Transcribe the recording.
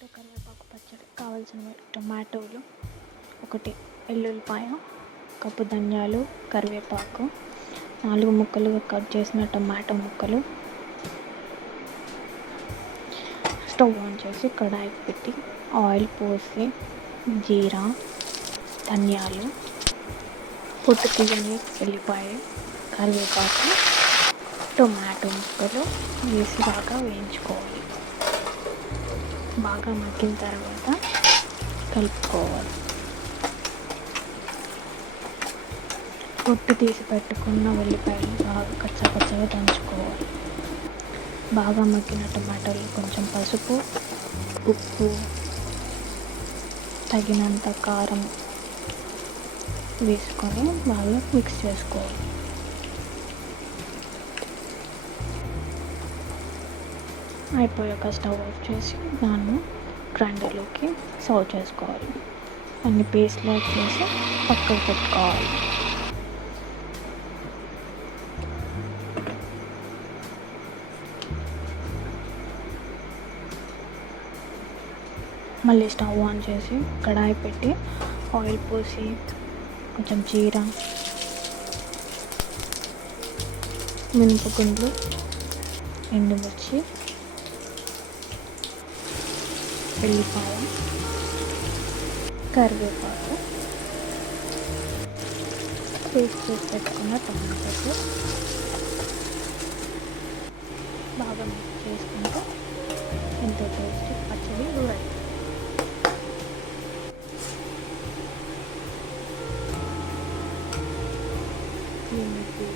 Tomato కరివేపాకు పచ్చడి కావాల్సిన టొమాటోలు ఒకటి ఎల్లుల్లిపాయ కప్పు ధనియాలు కరివేపాకు నాలుగు ముక్కలుగా కట్ చేసిన టమాటో ముక్కలు స్టవ్ ఆన్ చేసి కడాయి పెట్టి ఆయిల్ పోసి జీరా ధనియాలు పొట్టు తీయని ఎల్లిపాయ కరివేపాకు టొమాటో ముక్కలు వేసి బాగా వేయించుకోవాలి. బాగా మగ్గిన తర్వాత కలుపుకోవాలి. పొట్టు తీసి పెట్టుకున్న ఉల్లిపాయలు బాగా కచ్చపచ్చగా దంచుకోవాలి. బాగా మగ్గిన టమాటాలు కొంచెం పసుపు ఉప్పు తగినంత కారం వేసుకొని బాగా మిక్స్ చేసుకోవాలి. అయిపోయాక స్టవ్ ఆఫ్ చేసి దాన్ని గ్రైండర్లోకి సర్వ్ చేసుకోవాలి. అన్ని పేస్ట్లో చేసి పక్కకు పెట్టుకోవాలి. మళ్ళీ స్టవ్ ఆన్ చేసి కడాయి పెట్టి ఆయిల్ పోసి కొంచెం జీరా మినపగుండ్లు ఎండుమిర్చి ఉల్లిపాయ కరివేపాకు పేస్ట్ చేసి పెట్టుకున్న టమాటోస్ బాగా మిక్స్ చేసుకుంటే ఎంతో టేస్ట్ పచ్చడి కూడా. దీనికి